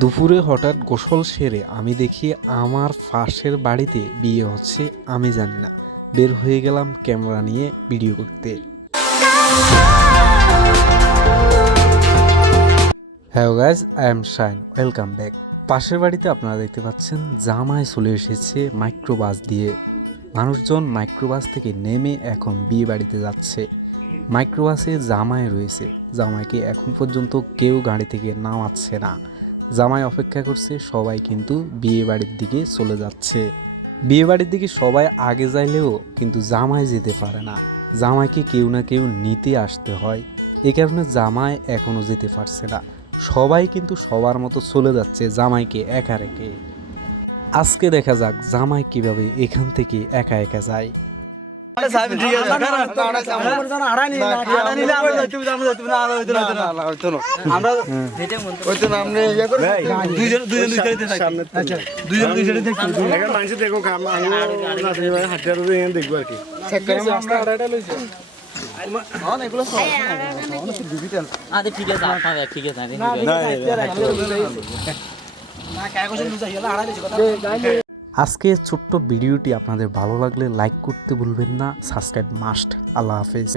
দুপুরে হঠাৎ গোসল সেরে আমি দেখি আমার পাশের বাড়িতে বিয়ে হচ্ছে, আমি জানি না। বের হয়ে গেলাম ক্যামেরা নিয়ে ভিডিও করতে। Hello guys I am Shine, welcome back. পাশের বাড়িতে আপনারা দেখতে পাচ্ছেন জামায় চলে এসেছে মাইক্রোবাস দিয়ে। মানুষজন মাইক্রোবাস থেকে নেমে এখন বিয়ে বাড়িতে যাচ্ছে। মাইক্রোবাসে জামাই রয়েছে, জামাইকে এখন পর্যন্ত কেউ গাড়ি থেকে নামাচ্ছে না। জামাই অপেক্ষা করছে, সবাই কিন্তু বিয়ে বাড়ির দিকে চলে যাচ্ছে। বিয়ে বাড়ির দিকে সবাই আগে যাইলেও কিন্তু জামাই যেতে পারে না। জামাইকে কেউ না কেউ নিতে আসতে হয়। এ কারণে জামাই এখনও যেতে পারছে না। সবাই কিন্তু সবার মতো চলে যাচ্ছে জামাইকে একা রেখে। আজকে দেখা যাক জামাই কীভাবে এখান থেকে একা একা যায়। দেখব আর কি ঠিক আছে ঠিক আছে। আজকে ছোট্ট ভিডিওটি আপনাদের ভালো লাগলে লাইক করতে ভুলবেন না সাবস্ক্রাইব মাস্ট। আল্লাহ হাফেজ।